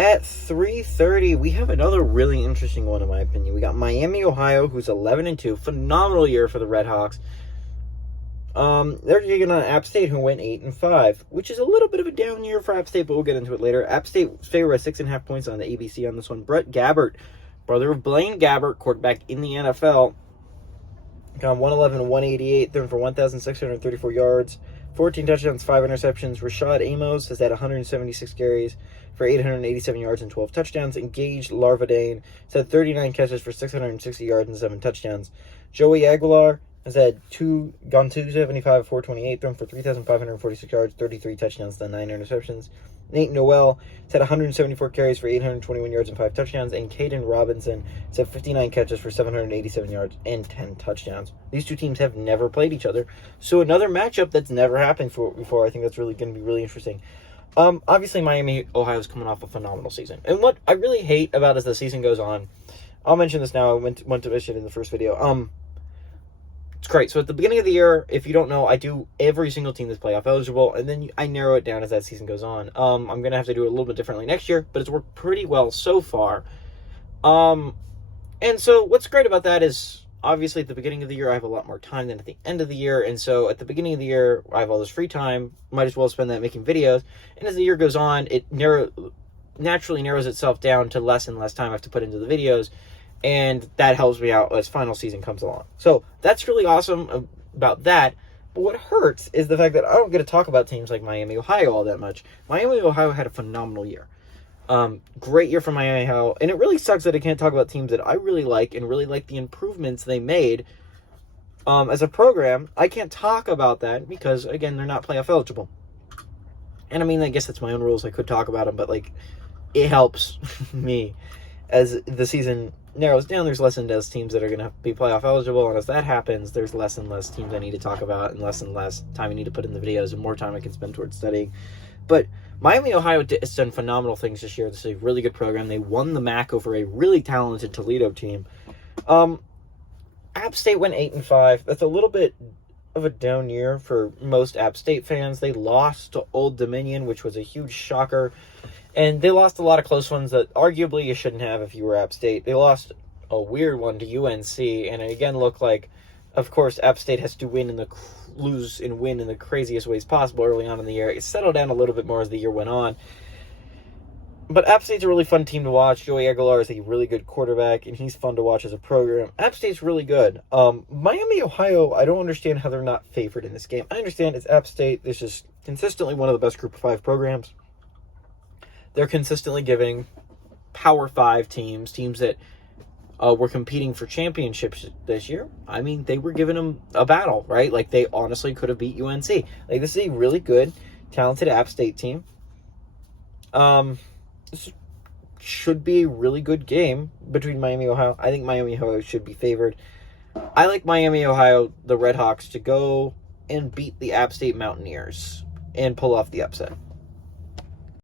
At 3:30, we have another really interesting one, in my opinion. We got Miami, Ohio, who's 11-2. Phenomenal year for the Redhawks. They're taking on App State, who went 8-5, which is a little bit of a down year for App State, but we'll get into it later. App State favored by 6.5 points on the ABC on this one. Brett Gabbert, brother of Blaine Gabbert, quarterback in the NFL, got 111 and 188, throwing for 1,634 yards, 14 touchdowns, 5 interceptions. Rashad Amos has had 176 carries for 887 yards and 12 touchdowns. Engaged Larvadane has had 39 catches for 660 yards and 7 touchdowns. Joey Aguilar has had 275, 428, thrown for 3,546 yards, 33 touchdowns, and 9 interceptions. Nate Noel has had 174 carries for 821 yards and 5 touchdowns. And Caden Robinson has had 59 catches for 787 yards and 10 touchdowns. These two teams have never played each other. So another matchup that's never happened before. I think that's really going to be really interesting. Obviously, Miami, Ohio is coming off a phenomenal season. And what I really hate about as the season goes on, I'll mention this now. I went to mention it in the first video. It's great. So at the beginning of the year, if you don't know, I do every single team that's playoff eligible, and then I narrow it down as that season goes on. I'm going to have to do it a little bit differently next year, but it's worked pretty well so far. And so what's great about that is, obviously, at the beginning of the year, I have a lot more time than at the end of the year, and so at the beginning of the year, I have all this free time, might as well spend that making videos, and as the year goes on, it naturally narrows itself down to less and less time I have to put into the videos, and that helps me out as final season comes along. So that's really awesome about that. But what hurts is the fact that I don't get to talk about teams like Miami, Ohio all that much. Miami, Ohio had a phenomenal year. Great year for Miami, Ohio. And it really sucks that I can't talk about teams that I really like and really like the improvements they made as a program. I can't talk about that because, again, they're not playoff eligible. And I mean, I guess that's my own rules. I could talk about them, but like, it helps me as the season narrows down. There's less and less teams that are going to be playoff eligible, and as that happens, there's less and less teams I need to talk about, and less time I need to put in the videos, and more time I can spend towards studying. But Miami, Ohio has done phenomenal things this year. This is a really good program. They won the MAC over a really talented Toledo team. App State went 8-5. That's a little bit of a down year for most App State fans. They lost to Old Dominion, which was a huge shocker. And they lost a lot of close ones that arguably you shouldn't have if you were App State. They lost a weird one to UNC, and it again looked like, of course, App State has to win in the craziest ways possible early on in the year. It settled down a little bit more as the year went on. But App State's a really fun team to watch. Joey Aguilar is a really good quarterback, and he's fun to watch as a program. App State's really good. Miami, Ohio, I don't understand how they're not favored in this game. I understand it's App State. This is consistently one of the best Group of 5 programs. They're consistently giving Power 5 teams that were competing for championships this year. I mean, they were giving them a battle, right? Like, they honestly could have beat UNC. Like, this is a really good, talented App State team. This should be a really good game between Miami, Ohio. I think Miami, Ohio should be favored. I like Miami, Ohio, the Redhawks, to go and beat the App State Mountaineers and pull off the upset.